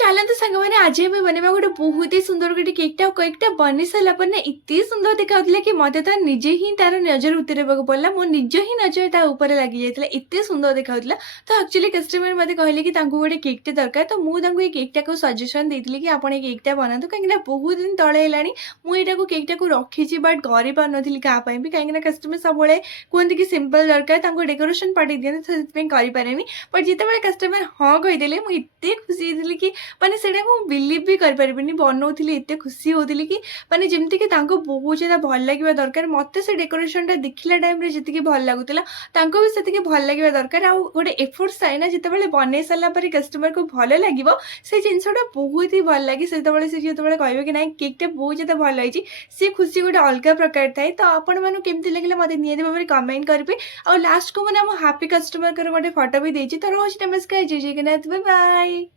ଚାଲନ୍ତୁ ସାଙ୍ଗମାନେ ଆଜି ଆମେ ବନେଇବା ଗୋଟେ ବହୁତ ହି ସୁନ୍ଦର ଗୋଟେ କେକ୍‌ଟା ଆଉ କେକ୍‌ଟା ବନେଇ ସାରିଲା ପରେ ନା ଏତେ ସୁନ୍ଦର ଦେଖାଯାଉଥିଲା କି ମୋତେ ତ ନିଜେ ହିଁ ତାର ନଜର ଉତରେଇବାକୁ ପଡ଼ିଲା। ମୋ ନିଜ ହିଁ ନଜର ତା ଉପରେ ଲାଗିଯାଇଥିଲା। ଏତେ ସୁନ୍ଦର ଦେଖାଯାଉଥିଲା। ତ ଆକ୍ଚୁଆଲି କଷ୍ଟମର ମୋତେ କହିଲେ କି ତାଙ୍କୁ ଗୋଟେ କେକ୍‌ଟେ ଦରକାର। ତ ମୁଁ ତାଙ୍କୁ ଏଇ କେକ୍‌ଟାକୁ ସଜେସନ୍ ଦେଇଥିଲି କି ଆପଣ ଏଇ କେକ୍‌ଟା ବନାନ୍ତୁ। କାହିଁକିନା ବହୁତ ଦିନ ତଳେ ହେଲାଣି ମୁଁ ଏଇଟାକୁ କେକ୍‌ଟାକୁ ରଖିଛି ବଟ୍ କରିପାରୁନଥିଲି କାହା ପାଇଁ ବି। କାହିଁକିନା କଷ୍ଟମର ସବୁବେଳେ କୁହନ୍ତି କି ସିମ୍ପଲ୍ ଦରକାର ତାଙ୍କୁ ଡେକୋରେସନ୍ ପଠେଇ ଦିଅନ୍ତି ତ ସେଥିପାଇଁ କରିପାରେନି। ବଟ୍ ଯେତେବେଳେ କଷ୍ଟମର ହଁ କହିଦେଲେ ମୁଁ ଏତେ ଖୁସି ହେଇଥିଲି କି ମାନେ ସେଇଟାକୁ ମୁଁ ବିଲିଭ୍ ବି କରିପାରିବିନି। ବନଉଥିଲି ଏତେ ଖୁସି ହଉଥିଲି କି ମାନେ ଯେମିତିକି ତାଙ୍କୁ ବହୁତ ଜ୍ୟାदा ଭଲ ଲାଗିବା ଦରକାର। ମୋତେ ସେ ଡେକୋରେସନ୍‌ଟା ଦେଖିଲା ଟାଇମ୍‌ରେ ଯେତିକି ଭଲ ଲାଗୁଥିଲା, ତାଙ୍କୁ ବି ସେତିକି ଭଲ ଲାଗିବା ଦରକାର। ଆଉ ଗୋଟେ ଏଫର୍ଟସ୍ ଥାଏ ନା ଯେତେବେଳେ ବନେଇ ସାରିଲା ପରେ କଷ୍ଟମରକୁ ଭଲ ଲାଗିବ, ସେ ଜିନିଷଟା ବହୁତ ହି ଭଲ ଲାଗେ। ସେତେବେଳେ ସେ ଯେତେବେଳେ କହିବେ କି ନାଇଁ କେକ୍‌ଟା ବହୁତ ଜ୍ୟାଦା ଭଲ ହେଇଛି, ସେ ଖୁସି ଗୋଟେ ଅଲଗା ପ୍ରକାର ଥାଏ। ତ ଆପଣମାନଙ୍କୁ କେମିତି ଲାଗିଲା ମୋତେ ନିହାତି ଭାବରେ କମେଣ୍ଟ କରିବେ। ଆଉ ଲାଷ୍ଟକୁ ମାନେ ଆମ ହାପି କଷ୍ଟମରଙ୍କର ଗୋଟେ ଫଟୋ ବି ଦେଇଛି। ତ ରହୁଛି ନମସ୍କାର, ଜୟ ଜଗନ୍ନାଥ, ବାଏ ବାଏ।